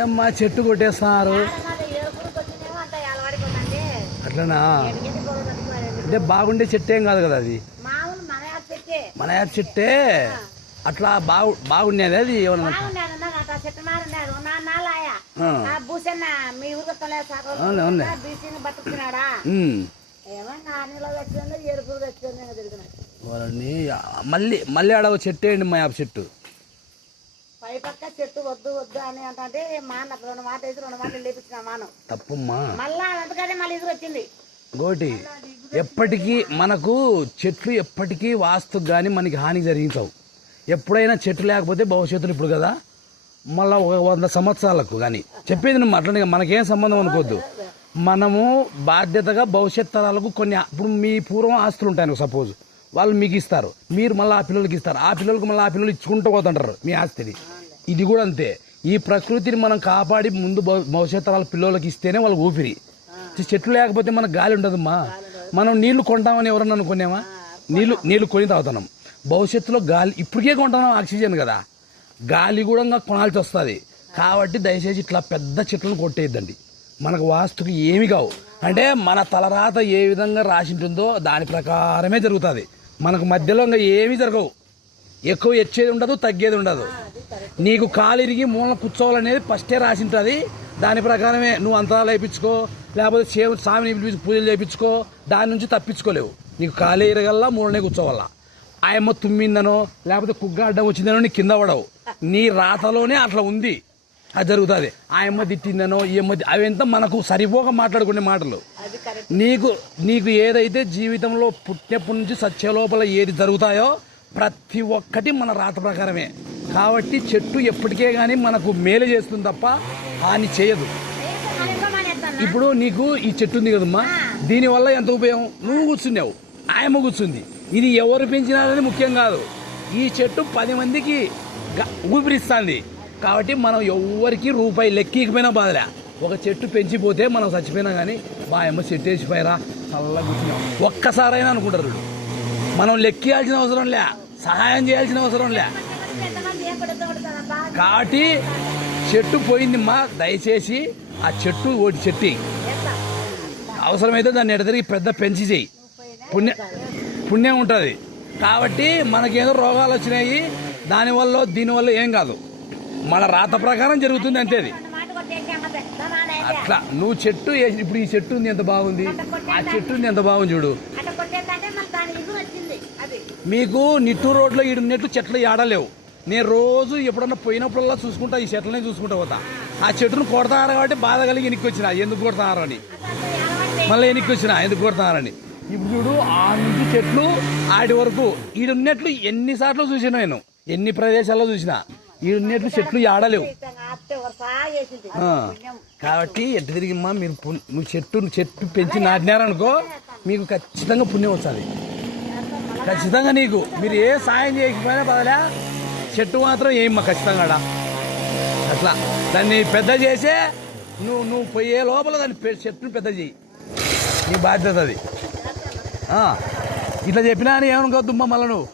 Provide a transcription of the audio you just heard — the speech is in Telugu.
ఏమ్మా చెట్టు కొట్టేస్తున్నారు అట్లనా? అంటే బాగుండే చెట్టు ఏం కాదు కదా అది, మన యాప్ చెట్టే. అట్లా బాగుండేది అది ఏమన్నా? మళ్ళీ ఆడ చెట్టు వేయండి మా యాప్ చెట్టు. పై పక్క చెట్టు వద్దు వద్దు అని అంటే మా అన్న 2 మాటలు వేసి 2 మాటలు లేపించిన మాను తప్పమ్మా. మళ్ళా అందుకనే మళ్ళీ ఎదురు వచ్చింది గోటి. ఎప్పటికీ మనకు చెట్లు ఎప్పటికీ వాస్తుకు కానీ మనకి హాని జరిగించవు. ఎప్పుడైనా చెట్లు లేకపోతే భవిష్యత్తులో ఇప్పుడు కదా మళ్ళీ 100 సంవత్సరాలకు కానీ చెప్పేది నువ్వు అట్లనే మనకేం సంబంధం అనుకోవద్దు. మనము బాధ్యతగా భవిష్యత్ తరాలకు కొన్ని, ఇప్పుడు మీ పూర్వం ఆస్తులు ఉంటాయి సపోజ్, వాళ్ళు మీకు ఇస్తారు, మీరు మళ్ళీ ఆ పిల్లలకి ఇస్తారు, ఆ పిల్లలకు మళ్ళీ ఆ పిల్లలు ఇచ్చుకుంటూ పోతుంటారు మీ ఆస్తిని. ఇది కూడా అంతే. ఈ ప్రకృతిని మనం కాపాడి ముందు భవిష్యత్ తరాల పిల్లలకి ఇస్తేనే వాళ్ళకి ఊపిరి. చెట్లు లేకపోతే మనకు గాలి ఉండదమ్మా. మనం నీళ్లు కొంటామని ఎవరన్నా అనుకున్నామా? నీళ్లు కొని తాగుతున్నాం. భవిష్యత్తులో గాలి ఇప్పటికే కొంటున్నాం, ఆక్సిజన్ కదా, గాలి కూడా కొనాల్సి వస్తుంది. కాబట్టి దయచేసి ఇట్లా పెద్ద చెట్లను కొట్టేద్దండి. మనకు వాస్తుకి ఏమి కావు. అంటే మన తలరాత ఏ విధంగా రాసింటుందో దాని ప్రకారమే జరుగుతుంది. మనకు మధ్యలో ఇంకా ఏమీ జరగవు. ఎక్కువ ఎచ్చేది ఉండదు, తగ్గేది ఉండదు. నీకు కాలు ఇరిగి మూలన కూర్చోవాలనేది ఫస్టే రాసింటుంది. దాని ప్రకారమే నువ్వు అంతరాలు వేయించుకో, లేకపోతే స్వామిని పిలిపించి పూజలు చేయించుకో, దాని నుంచి తప్పించుకోలేవు. నీకు కాలు ఇరగల్లా మూలనే కూర్చోవాలా. ఆయమ్మ తుమ్మిందనో లేకపోతే కుగ్గ అడ్డం వచ్చిందనో నీకు కింద పడవు. నీ రాతలోనే అట్లా ఉంది, అది జరుగుతుంది. ఆయమ్మ తిట్టిందనో ఈయమ్మ అవంతా మనకు సరిపోక మాట్లాడుకునే మాటలు. నీకు ఏదైతే జీవితంలో పుట్టినప్పటి నుంచి సత్యలోపల ఏది జరుగుతాయో ప్రతి ఒక్కటి మన రాత ప్రకారమే. కాబట్టి చెట్టు ఎప్పటికే కానీ మనకు మేలు చేస్తుంది తప్ప హాని చేయదు. ఇప్పుడు నీకు ఈ చెట్టు ఉంది కదమ్మా, దీనివల్ల ఎంత ఉపయోగం? నువ్వు కూర్చున్నావు, ఆయమ్మ కూర్చుంది. ఇది ఎవరు పెంచినారని ముఖ్యం కాదు. ఈ చెట్టు 10 మందికి ఊపిరిస్తుంది. కాబట్టి మనం ఎవరికి రూపాయి లెక్కిపోయినా బాధలే. ఒక చెట్టు పెంచిపోతే మనం చచ్చిపోయినా కానీ బాయమ్మ చెట్టు వేసిపోయారా చల్లగా కూర్చున్నాం ఒక్కసారైనా అనుకుంటారు. మనం లెక్కియాల్సిన అవసరం లే, సహాయం చేయాల్సిన అవసరం లే. కాబట్టి చెట్టు పోయిందిమ్మా, దయచేసి ఆ చెట్టు ఒకటి చెట్టు అవసరమైతే దాన్ని ఎడతరిగి పెద్ద పెంచి చేయి, పుణ్యం ఉంటుంది. కాబట్టి మనకేదో రోగాలు వచ్చినాయి దీనివల్ల ఏం కాదు, మన రాత ప్రకారం జరుగుతుంది అంతేది. అట్లా నువ్వు చెట్టు వేసి ఇప్పుడు ఈ చెట్టు ఉంది ఎంత బాగుంది, ఆ చెట్టు ఉంది ఎంత బాగుంది చూడు. మీకు నిట్టూరు రోడ్లో ఈడున్నట్టు చెట్లు ఏడలేవు. నేను రోజు ఎప్పుడన్నా పోయినప్పుడల్లా చూసుకుంటా, ఈ చెట్లనే చూసుకుంటా పోతా. ఆ చెట్టును కొడతారు కాబట్టి బాధ కలిగి ఎన్నికి వచ్చినా, ఎందుకు కొడతారు అని, మళ్ళీ ఎన్నికి వచ్చినా ఎందుకు కొడతారని. ఇప్పుడు చూడు ఆ నుంచి చెట్లు ఆడి వరకు ఈడున్నట్లు ఎన్నిసార్లు చూసినా, నేను ఎన్ని ప్రదేశాల్లో చూసినా ఈడున్నట్లు చెట్లు ఆడలేవు. కాబట్టి ఎట్టు తిరిగిమ్మా మీరు నువ్వు చెట్టు పెంచి నాటినారనుకో మీకు ఖచ్చితంగా పుణ్యం వస్తుంది. ఖచ్చితంగా నీకు మీరు ఏ సాయం చేయకపోయినా బదలే చెట్టు మాత్రం ఏమమ్మా ఖచ్చితంగా. అట్లా దాన్ని పెద్ద చేసే నువ్వు పోయే లోపల దాన్ని చెట్టును పెద్ద చేయి, నీ బాధ్యత అది. ఇట్లా చెప్పినా అని ఏమనుకోవద్దమ్మా మళ్ళా నువ్వు.